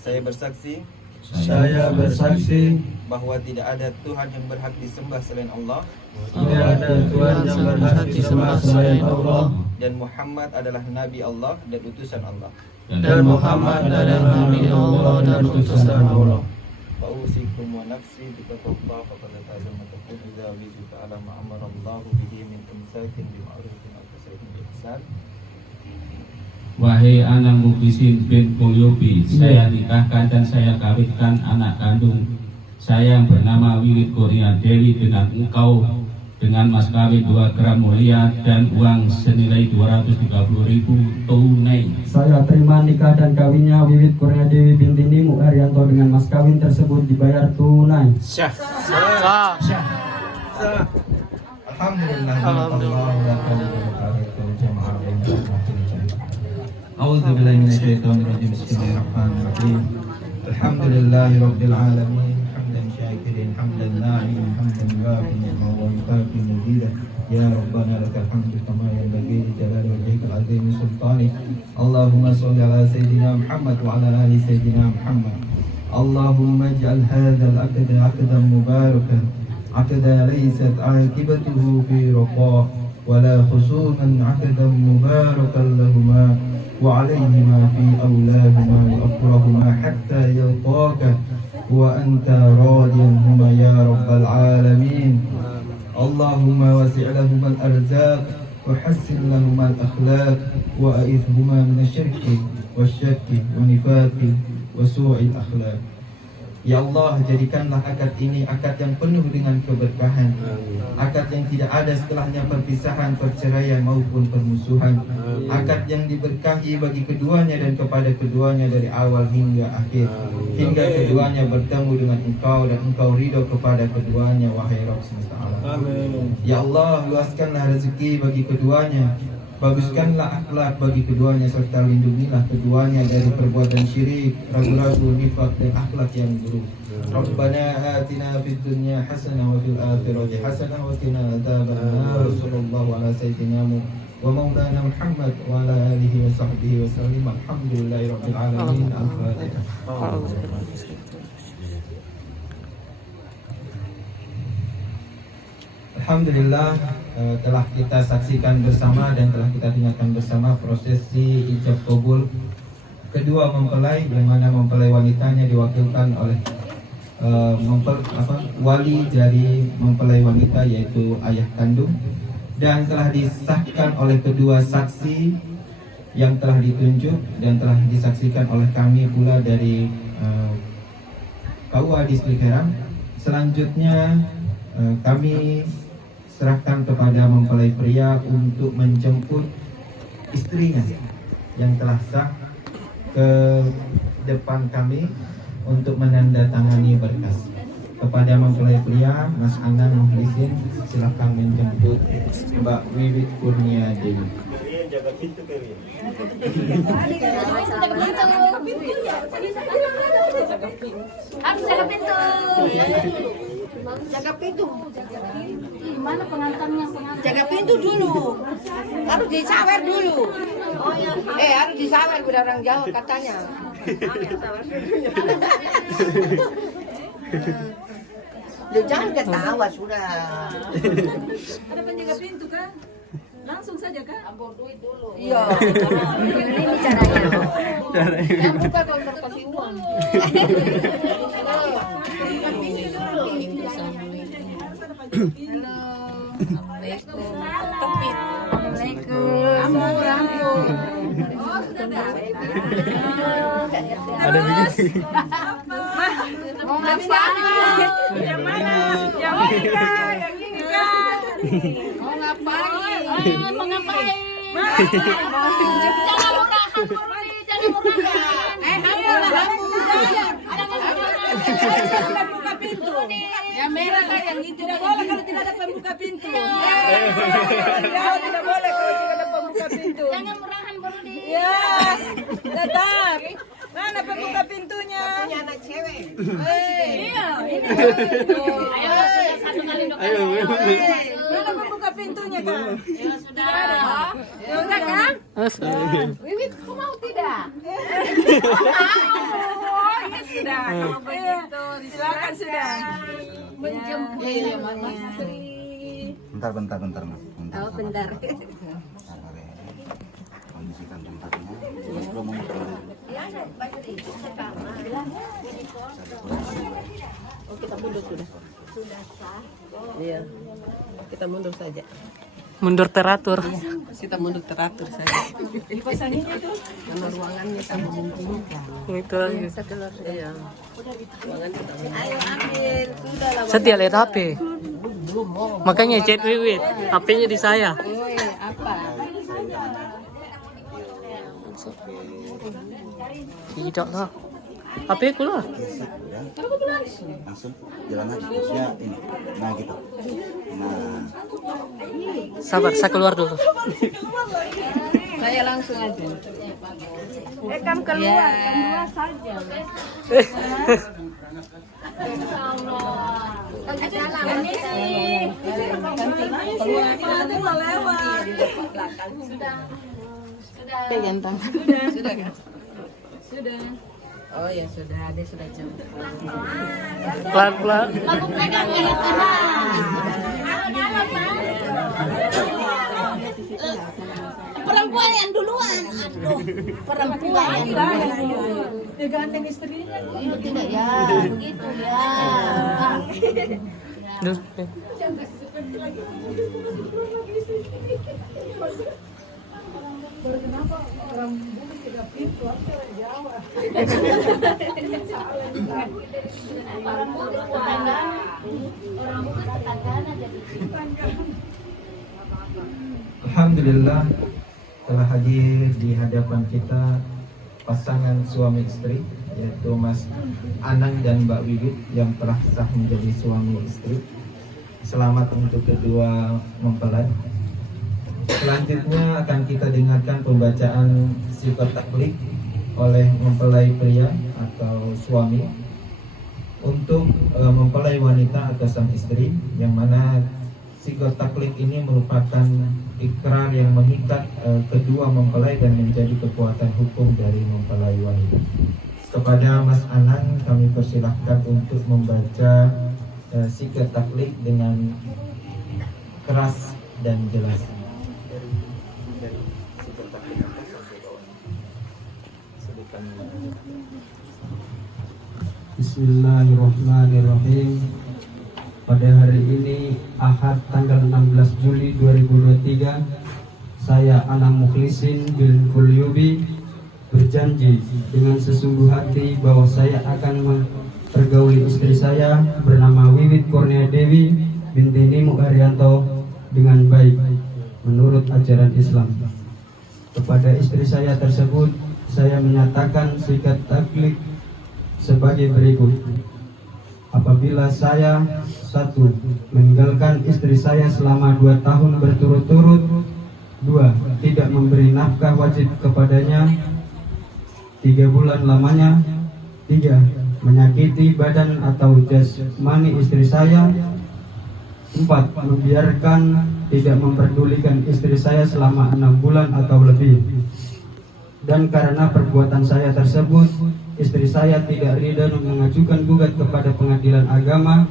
Saya bersaksi Saya bersaksi bahwa tidak ada Tuhan yang berhak disembah selain Allah tidak ada Tuhan yang berhak disembah selain Allah dan Muhammad adalah Nabi Allah dan utusan Allah. dan Muhammad adalah Nabi Allah dan utusan Allah. وأوصيكم ونفسي بتقوى الله فقد فاز من تكون إذا وجدت على ما أمر الله به من إمساك بمعروف أو تسريح بإحسان. Wahai anak Mukhlisin bin Mulyobi, saya nikahkan dan saya kawinkan anak kandung saya yang bernama Wiwit Kurnia Dewi dengan engkau dengan mas kawin 2 gram mulia dan uang senilai 230.000 tunai. Saya terima nikah dan kawinnya Wiwit Kurnia Dewi binti Nimu Arianto dengan mas kawin tersebut dibayar tunai. A'udzubillahi minasyaitonirrajim. Bismillahirrahmanirrahim. Alhamdulillahirabbil alamin. Hamdan syakirin, hamdan na'imin, hamdan wafi'in, wa yukafi mujidah. Ya Rabbana lakal hamdu kama yanbaghi li jalali wajhikal azim sultanik. Allahumma shalli ala sayyidina Muhammad wa ala ali sayyidina Muhammad. Allahumma ij'al hadzal aqda 'aqdan mubarakan, 'aqda laysat 'aqibatuhu fi raqa wa la khusuman 'aqdan mubarakan lahumā وعليهما في أولادهما وأكرهما حتى يلقاك وأنت راض عنهما يا رب العالمين. اللهم وسع لهما الأرزاق وحسن لهما الأخلاق وأعذهما من الشرك والشك ونفاق وسوء الأخلاق. Ya Allah, jadikanlah akad ini akad yang penuh dengan keberkahan, akad yang tidak ada setelahnya perpisahan, perceraian maupun permusuhan, akad yang diberkahi bagi keduanya dan kepada keduanya dari awal hingga akhir, hingga keduanya bertemu dengan Engkau dan Engkau ridho kepada keduanya, wahai Rabb semesta alam. Ya Allah, luaskanlah rezeki bagi keduanya, baguskanlah akhlak bagi keduanya, serta lindungilah keduanya dari perbuatan syirik, ragu-ragu, nifak dan akhlak yang buruk. Rabbana atina fid dunya hasanah wa fil akhirati hasanah wa qina adzabannar. Sallallahu ala sayyidina wa maulana Muhammad wa ala alihi wa sahbihi wa sallim. Alhamdulillahirabbil alamin. Al-Fatihah. Alhamdulillah, telah kita saksikan bersama dan telah kita dengarkan bersama prosesi ijab kabul kedua mempelai, yang mana mempelai wanitanya diwakilkan oleh wali dari mempelai wanita, yaitu ayah kandung, dan telah disahkan oleh kedua saksi yang telah ditunjuk dan telah disaksikan oleh kami pula dari KUA Distrik Herang. Selanjutnya kami serahkan kepada mempelai pria untuk menjemput istrinya yang telah sah ke depan kami untuk menandatangani berkas. Kepada mempelai pria, Mas Anan Mukhlisin, silahkan menjemput Mbak Wiwit Kurnia Dewi. Jaga pintu kalian. Harus jaga pintu. Jaga pintu. Mana pengantarnya? Jaga pintu dulu. Harus disawer dulu. Harus disawer, udah orang Jawa katanya. Jangan ketawa sudah. Ada penjaga pintu kan? Langsung saja kan? Ambil duit dulu. Iya. Ini caranya. Yang buka kalau kasih uang. Ada begini. Mau ngapain? Yang mana? Yang ini kan? Yang ini kan? Mau ngapain? Mau ngapain? Jangan murahan, jangan murahan. Jangan buka pintu. Yang merah kan, yang ini tidak boleh kalau tidak ada pembuka pintu. Tidak boleh kalau tidak ada pembuka pintu. Jangan murahan, Budi. Ya, tetap. Mana pembuka pintunya? Punya anak cewek. Iya, ini. Ayo, satu kali dong. Mana pembuka pintunya kan? Ya sudah. Sudah kan? Wiwit, kau mau tidak? Oh, ya sudah. Kalau begitu, silakan sudah. Menjemput. Iya, Mas Pri. Bentar, Mas. Oh, bentar. Kondisikan tempatnya. Oh, kita mundur sudah. Iya. Kita mundur saja. Mundur teratur. Kita mundur teratur saja. Karena ruangannya sama memungkinkan. Itu lagi. Iya. Ruangan kita. Ayo ambil. Sudah lah. Setia lihat HP. Makanya chat Wiwit. HP-nya di saya. Apa? Tidak lah. HP ku lah. Langsung jalan aja maksudnya ini. Nah gitu. Nah. Sabar, saya keluar dulu. Saya langsung aja. Kamu keluar, keluar saja. Pegang tangan. Sudah kan? Sudah. Oh ya sudah, dia sudah cantik. Pelan-pelan. Perempuan yang duluan. Aduh, perempuan yang duluan. Dia ganteng istrinya. Iya tidak ya, begitu ya. Kenapa orang Bugis tidak pintu, apa orang Jawa? Alhamdulillah telah hadir di hadapan kita pasangan suami istri, yaitu Mas Anang dan Mbak Wiwit yang telah sah menjadi suami istri. Selamat untuk kedua mempelai. Selanjutnya akan kita dengarkan pembacaan sifat taklik oleh mempelai pria atau suami untuk mempelai wanita atau sang istri, yang mana sifat taklik ini merupakan ikrar yang mengikat kedua mempelai dan menjadi kekuatan hukum dari mempelai wanita. Kepada Mas Anang kami persilahkan untuk membaca sifat taklik dengan keras dan jelas. Bismillahirrahmanirrahim. Pada hari ini Ahad tanggal 16 Juli 2023, saya Anang Mukhlisin bin Kulyubi berjanji dengan sesungguh hati bahwa saya akan mempergauli istri saya bernama Wiwit Kurnia Dewi binti Nimuk Haryanto dengan baik menurut ajaran Islam. Kepada istri saya tersebut saya menyatakan sikat taklik sebagai berikut. Apabila saya 1. meninggalkan istri saya selama 2 tahun berturut-turut, 2. tidak memberi nafkah wajib kepadanya 3 bulan lamanya, 3. menyakiti badan atau jasmani istri saya, 4. membiarkan tidak memperdulikan istri saya selama 6 bulan atau lebih. Dan karena perbuatan saya tersebut, istri saya tidak ridha mengajukan gugat kepada pengadilan agama,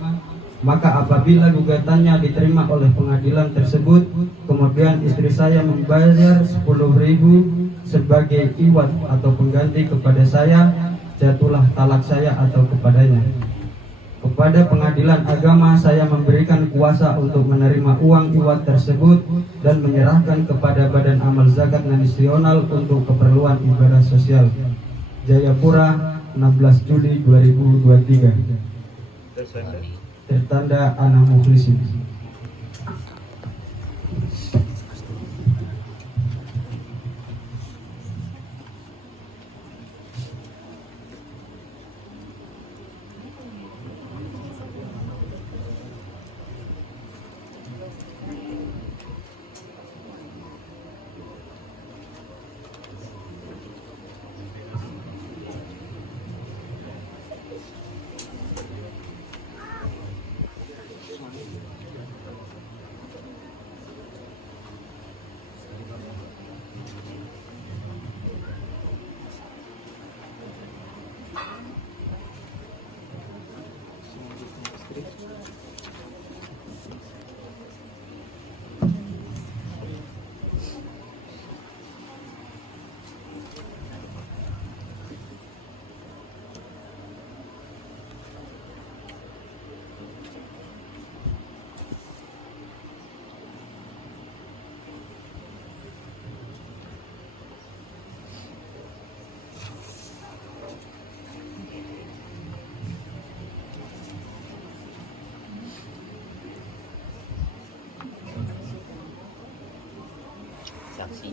maka apabila gugatannya diterima oleh pengadilan tersebut, kemudian istri saya membayar 10.000 sebagai iwat atau pengganti kepada saya, jatuhlah talak saya atau kepadanya. Kepada pengadilan agama saya memberikan kuasa untuk menerima uang iwat tersebut dan menyerahkan kepada Badan Amal Zakat Nasional untuk keperluan ibadah sosial. Jayapura, 16 Juli 2023. Tertanda Anang Mukhlisin. saksi.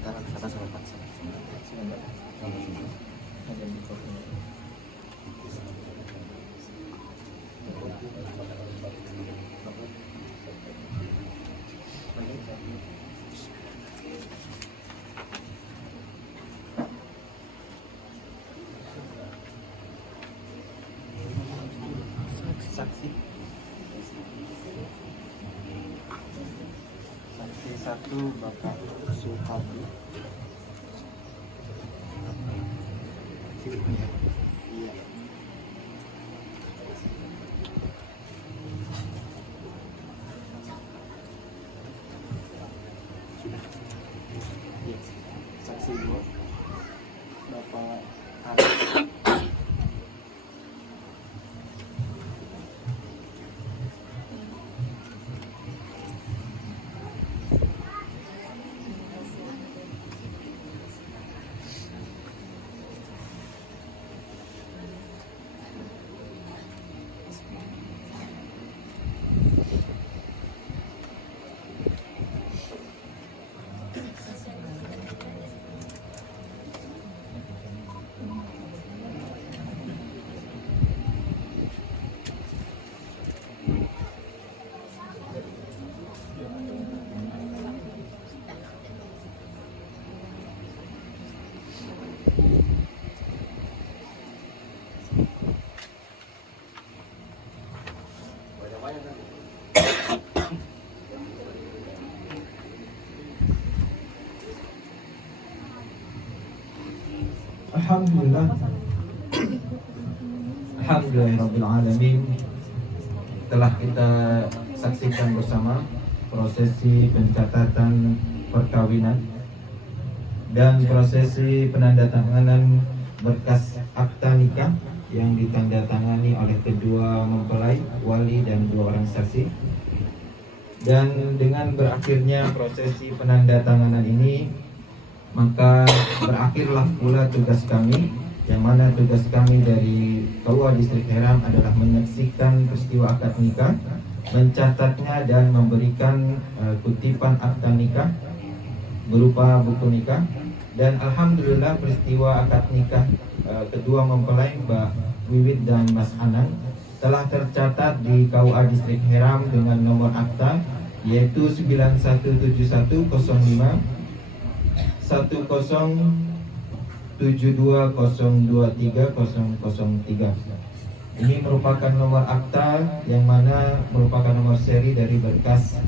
Ntar atas sama paksa. Saksi. Saksi 1 Bapak Suhardi. Iya. Sudah. Iya. Saksi 2 Bapak Ali. Alhamdulillahirrabbilalamin. Telah kita saksikan bersama prosesi pencatatan perkawinan dan prosesi penandatanganan berkas akta nikah yang ditandatangani oleh kedua mempelai, wali dan 2 orang saksi. Dan dengan berakhirnya prosesi penandatanganan ini, maka berakhirlah pula tugas kami, yang mana tugas kami dari KUA Distrik Heram adalah menyaksikan peristiwa akad nikah, mencatatnya dan memberikan kutipan akta nikah berupa buku nikah. Dan alhamdulillah peristiwa akad nikah kedua mempelai Mbak Wiwit dan Mas Anang telah tercatat di KUA Distrik Heram dengan nomor akta yaitu 917105 1072023003. Ini merupakan nomor akta yang mana merupakan nomor seri dari berkas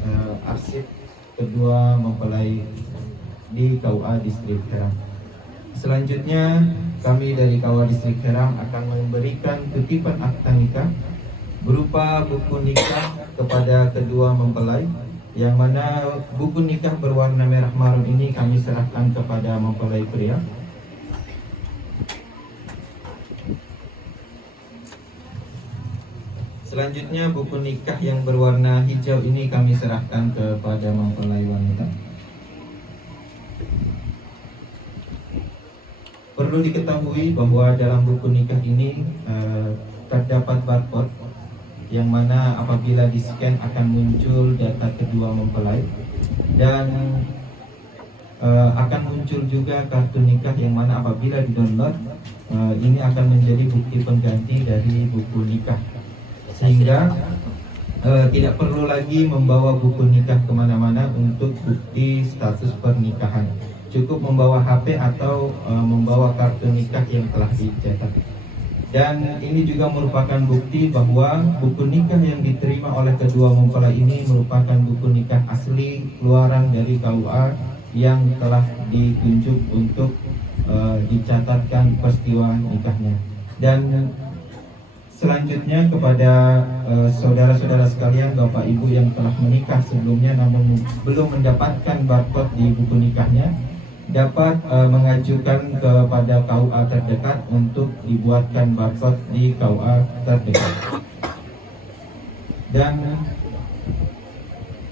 arsip kedua mempelai di KUA Distrik Heram. Selanjutnya kami dari KUA Distrik Heram akan memberikan kutipan akta nikah berupa buku nikah kepada kedua mempelai, yang mana buku nikah berwarna merah marun ini kami serahkan kepada mempelai pria. Selanjutnya buku nikah yang berwarna hijau ini kami serahkan kepada mempelai wanita. Perlu diketahui bahwa dalam buku nikah ini terdapat barcode yang mana apabila di-scan akan muncul data kedua mempelai, dan akan muncul juga kartu nikah yang mana apabila di-download ini akan menjadi bukti pengganti dari buku nikah, sehingga tidak perlu lagi membawa buku nikah kemana-mana untuk bukti status pernikahan. Cukup membawa HP atau membawa kartu nikah yang telah dicetak. Dan ini juga merupakan bukti bahwa buku nikah yang diterima oleh kedua mempelai ini merupakan buku nikah asli keluaran dari KUA yang telah ditunjuk untuk dicatatkan peristiwa nikahnya. Dan selanjutnya kepada saudara-saudara sekalian, Bapak Ibu yang telah menikah sebelumnya namun belum mendapatkan barcode di buku nikahnya, dapat mengajukan kepada KUA terdekat untuk dibuatkan barcode di KUA terdekat. Dan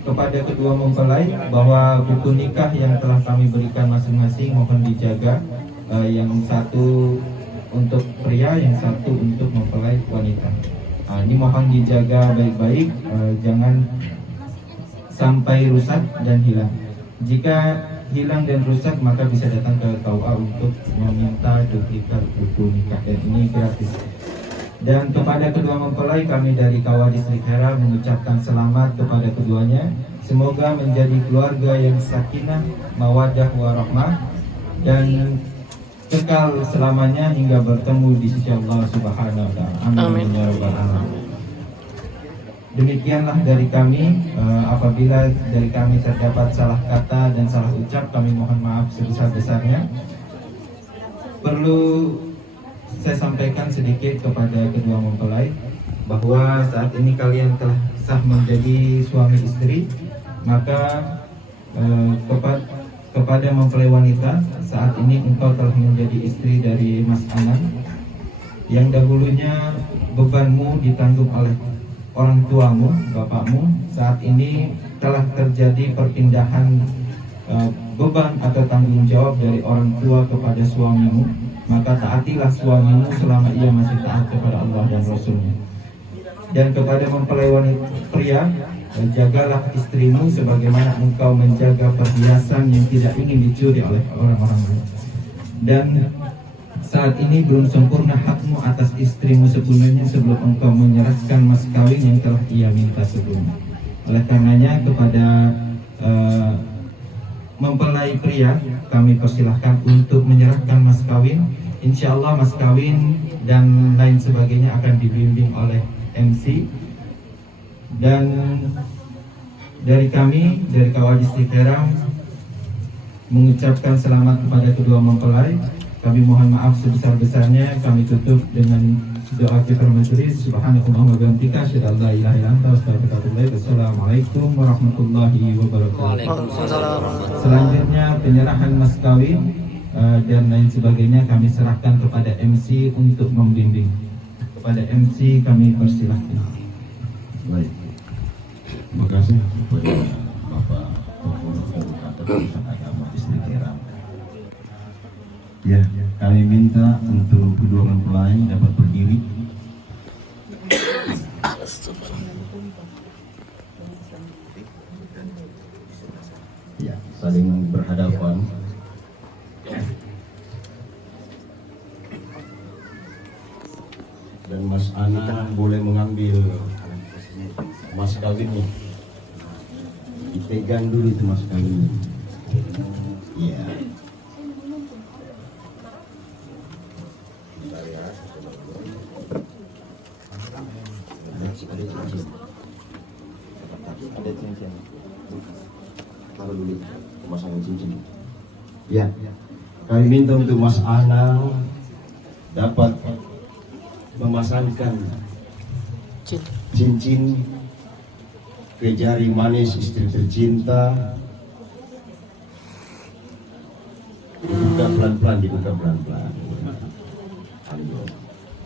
kepada kedua mempelai bahwa buku nikah yang telah kami berikan masing-masing mohon dijaga, yang satu untuk pria, yang satu untuk mempelai wanita. Ini mohon dijaga baik-baik, jangan sampai rusak dan hilang. Jika hilang dan rusak maka bisa datang ke KUA untuk meminta duplikat buku nikah, dan ini gratis. Dan kepada kedua mempelai, kami dari KUA Distrik Hera mengucapkan selamat kepada keduanya. Semoga menjadi keluarga yang sakinah, mawaddah warahmah dan kekal selamanya hingga bertemu di sisi Allah Subhanahu wa taala. Amin ya rabbal alamin. Demikianlah dari kami. Apabila dari kami terdapat salah kata dan salah ucap, kami mohon maaf sebesar-besarnya. Perlu saya sampaikan sedikit kepada kedua mempelai bahwa saat ini kalian telah sah menjadi suami istri, maka kepada mempelai wanita, saat ini engkau telah menjadi istri dari Mas Anan. Yang dahulunya bebanmu ditanggung oleh orang tuamu, bapakmu, saat ini telah terjadi perpindahan beban atau tanggung jawab dari orang tua kepada suamimu. Maka taatilah suamimu selama ia masih taat kepada Allah dan Rasulnya. Dan kepada mempelai wanita pria, jagalah istrimu sebagaimana engkau menjaga perhiasan yang tidak ingin dicuri oleh orang-orang lain. Dan saat ini belum sempurna hakmu atas istrimu sepenuhnya sebelum engkau menyerahkan mas kawin yang telah ia minta sebelumnya. Oleh karenanya kepada mempelai pria, kami persilahkan untuk menyerahkan mas kawin. Insya Allah mas kawin dan lain sebagainya akan dibimbing oleh MC. Dan dari kami, dari KUA Distrik Hera, mengucapkan selamat kepada kedua mempelai. Kami mohon maaf sebesar-besarnya. Kami tutup dengan doa kifaratul majelis. Subhanakallahumma wa bihamdika, asyhadu an la ilaha illa anta, astaghfiruka wa atubu ilaik. Assalamualaikum warahmatullahi wabarakatuh. Selanjutnya penyerahan mas kawin dan lain sebagainya kami serahkan kepada MC untuk membimbing. Kepada MC kami persilahkan. Baik. Terima kasih kepada Bapak Ketua Agama Distrik Hera. Ya, kami minta untuk kedua mempelai dapat berdiri. Ya, saling berhadapan. Dan Mas Ana boleh mengambil mas kawinnya. Dipegang dulu itu mas kawinnya. Iya. Ada cincin. Taruh dulu pemasangan cincin. Ya. Kami minta untuk Mas Anang dapat memasangkan cincin ke jari manis istri tercinta. Dibuka pelan-pelan, dibuka pelan-pelan.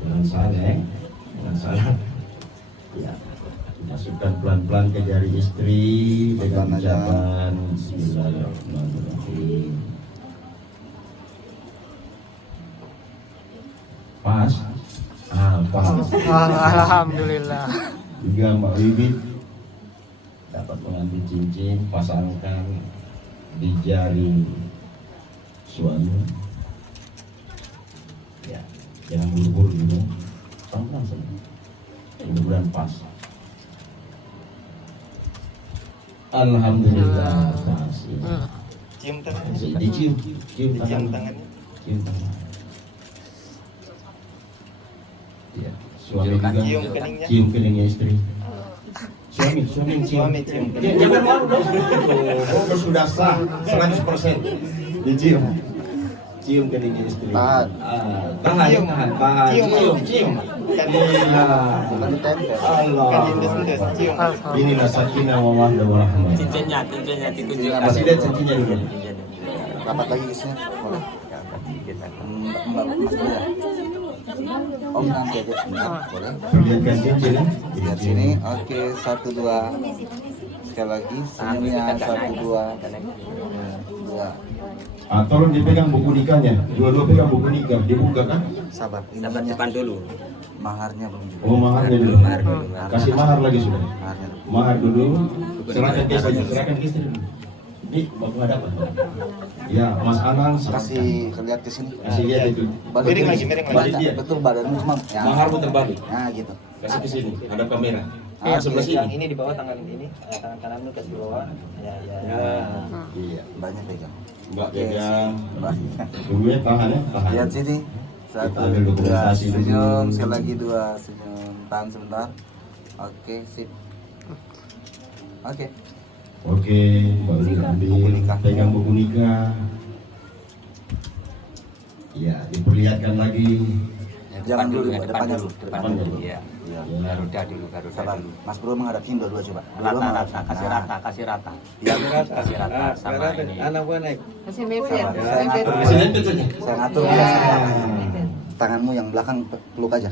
Jangan salah, jangan salah. Ya, masukkan pelan-pelan ke jari istri dengan ucapan Bismillahirrahmanirrahim. Pas. Pas. Alhamdulillah. Juga Mbak Wibit dapat mengambil cincin, pasangkan di jari suami. Ya, jangan buru-buru dulu. Pelan-pelan saja. Mudah-mudahan pas. Alhamdulillah. Cium tangan. Dicium, cium tangannya. Cium tangan. Ya, suami juga cium keningnya istri. Suami cium. Jangan malu dong. Oh, sudah sah 100%. Dicium. Cium keningnya istri. Tahan. Cium. Allah. Inilah sakinah wa mawaddah warahmah. Cincinnya ditunjukkan. Masih lihat cincinnya dulu. Rapat lagi isinya. Boleh. Om nanti aja boleh. Lihatkan cincin. Lihat sini. Oke, 1 2. Sekali lagi senyumnya 1 2. 2. Tolong dipegang buku nikahnya. Dua-dua pegang buku nikah. Dibuka kan? Sabar. Sabar depan dulu. Maharnya belum juga. Oh, maharnya dulu. Kasih mahar lagi sudah. Maharnya. Mahar dulu. Serahkan ke istri. Serahkan ke istri. Nih, bapak hadapan. Ya, Mas Anang Kasih lihat ke sini. kasih lihat itu. Miring lagi. Balik dia. Betul badanmu cuma. Ya. Maharmu terbalik. Nah, gitu. Kasih ke sini. Hadap kamera. Sebelah sini. yang ini di bawah tangan ini, tangan kananmu kasih bawah. Ya. Iya. Banyak pegang. Mbak pegang. Dulu ya tahan ya. Tahan. Lihat sini. Satu, Kita ambil dua, dokumentasi dulu. senyum. Sekali lagi dua, senyum. Tahan sebentar. Oke, sip. Oke. Oke, baru diambil. Pegang buku nikah. Ya, diperlihatkan lagi. Jangan dulu, depannya dulu. Depan dulu. Iya. Garuda dulu, Garuda Sabar. dulu. Mas Bro menghadap sini dua-dua coba. Rata, kasih rata, kasih rata. Iya, Kasih rata sama ini. Anak gua naik. Masih mepet. Saya ngatur. Kasih nempel saja. Saya ngatur dia tangannya. Tanganmu yang belakang peluk aja.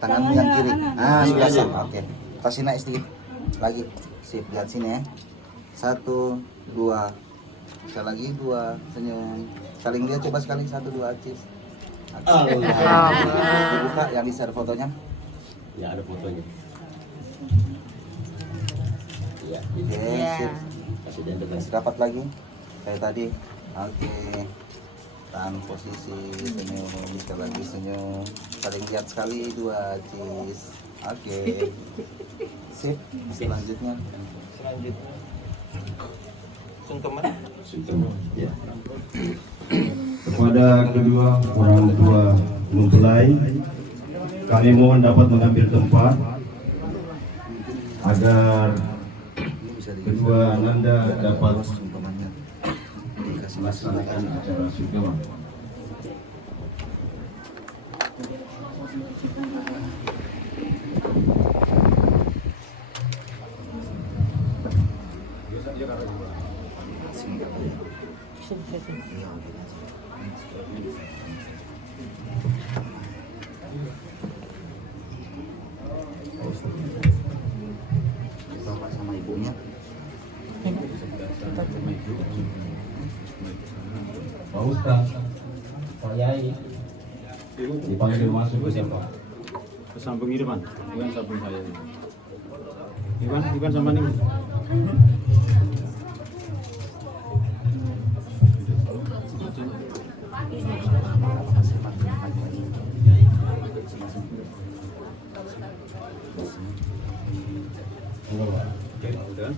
Tanganmu yang kiri. Ah, sudah sip. Oke. Kasih naik sedikit. Lagi. Sip, lihat sini ya. 1, 2. Sekali lagi 2. Senyum. Saling lihat coba sekali. 1, 2 acis. Dibuka yang di share fotonya. Ya, ada fotonya. Ya, Oke, sip. kasih dia Masih dapat lagi kayak tadi. Oke. Tahan posisi, senyum, sekali lagi senyum. Saling lihat sekali, 2 acis. Oke. Sip. Selanjutnya. Sungkeman. Ya. Kepada kedua orang tua mempelai, kami mohon dapat mengambil tempat agar kedua ananda dapat melaksanakan acara sungkeman. Bapak sama ibunya. Pak Ustaz, Pak Yai, dipanggil masuk ke siapa? Ke samping Irwan, bukan samping saya. Irwan sama nih. Udah.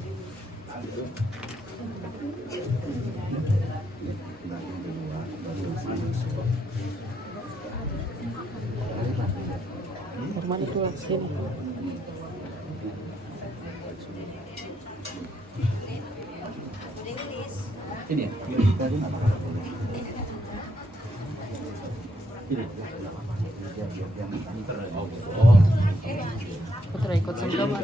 Normal itu sini. Ini ya. Ini. Putra ikut sungkeman.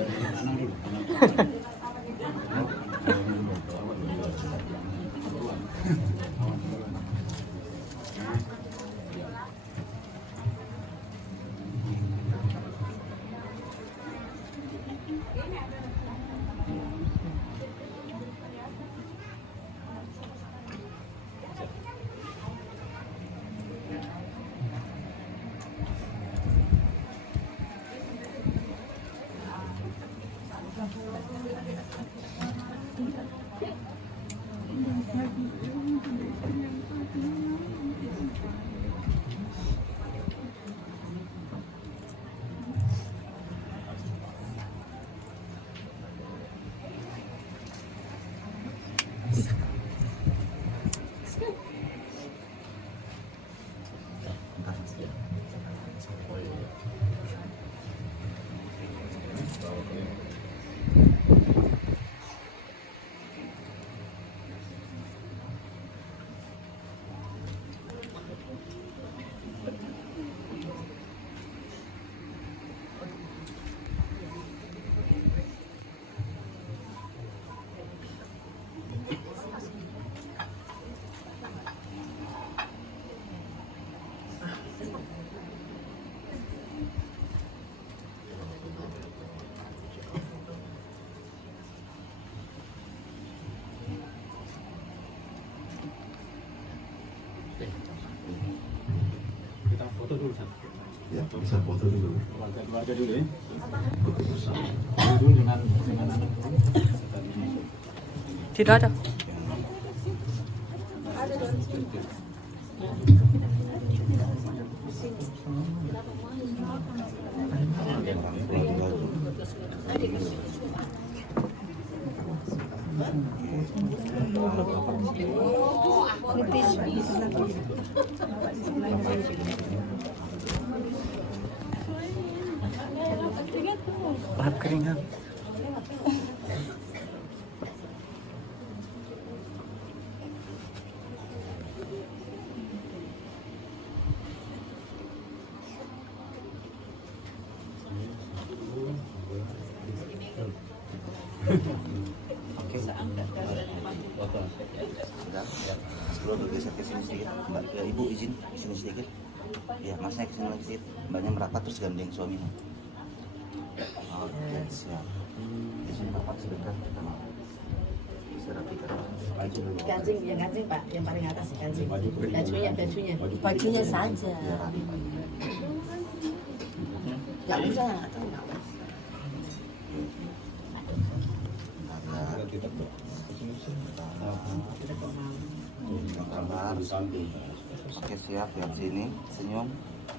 Bisa foto dulu. Keluarga dulu ya. Foto bersama. Dulu dengan anak. Tidak ada. Lahap keringat. Sudah bergeser ke sini sedikit. Mbak, ibu izin ke sini sedikit. Ya, masnya ke sini lagi sedikit. Mbaknya merapat terus gandeng suaminya. Oke, siap. Izin bapak sebentar. Kita mau rapikan. Baju dulu. Kancing, yang kancing Pak, yang paling atas kancing. Bajunya saja. Ya, rapi, Pak. Nggak usah, nggak tahu. Oke, siap, lihat sini, senyum.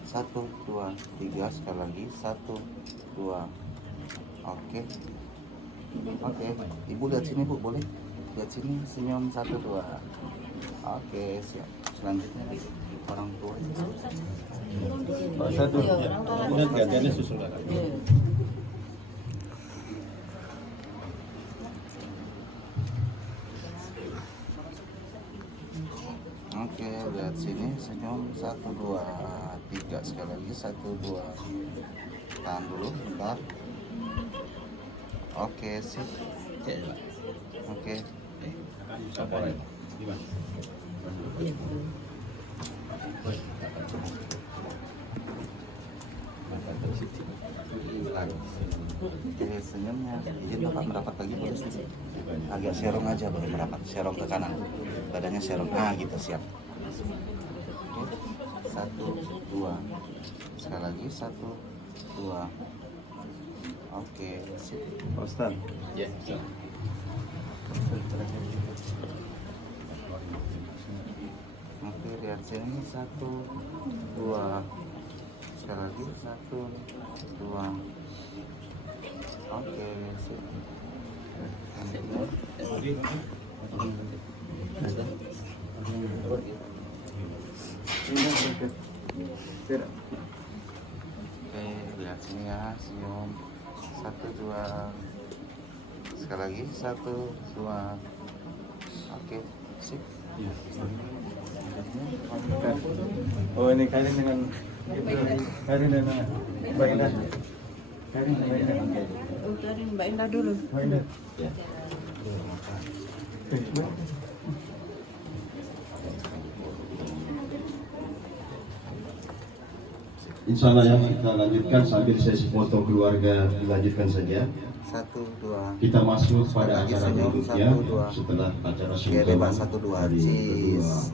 1, 2, 3, sekali lagi. 1, 2. Oke. Oke, ibu lihat sini bu, boleh? Lihat sini, senyum. 1, 2. Oke, siap. Selanjutnya orang tua. Satu. Kemudian gantiannya susul kakak. Oke, lihat sini, senyum. 1, 2, 3, sekali lagi. 1, 2. Tahan dulu, bentar. Oke, sip. Oke. Oke, senyumnya. Izin bapak merapat lagi boleh sedikit. Agak serong aja, boleh merapat. Serong ke kanan. Badannya serong. Nah, gitu, siap. Oke. 1, 2. Sekali lagi. 1, 2. Oke, sip. Ustaz. Ya, Oke, lihat sini. 1, 2. Sekali lagi. 1, 2. Oke, sip. Oke, lihat sini ya, senyum. 1, 2. Sekali lagi. 1, 2. Oke, sip. Oh, ini Karin dengan Karin dengan Mbak Indah. Karin dengan Mbak Indah. Dari Mbak Indah dulu. Mbak Indah. Ya. Insya Allah ya, kita lanjutkan sambil sesi foto keluarga dilanjutkan saja. 1, 2. Kita masuk pada Lagi acara senyum. berikutnya 1, 2. setelah acara Oke, sungkaman bebas. 1, 2. dari kedua Cheese.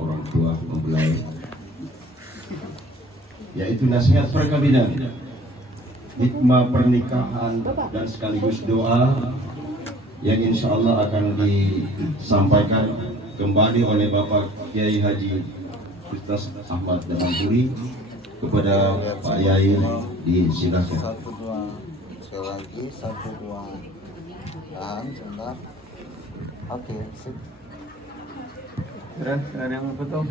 orang tua mempelai, yaitu nasihat perkawinan, hikmah pernikahan dan sekaligus doa yang insya Allah akan disampaikan kembali oleh Bapak Kiai Haji Ustaz Ahmad Damampuri kepada Pak Yai. Disilakan. 1, 2. Sekali lagi. 1, 2. Tahan sebentar. Oke, sip. Ada yang mau foto?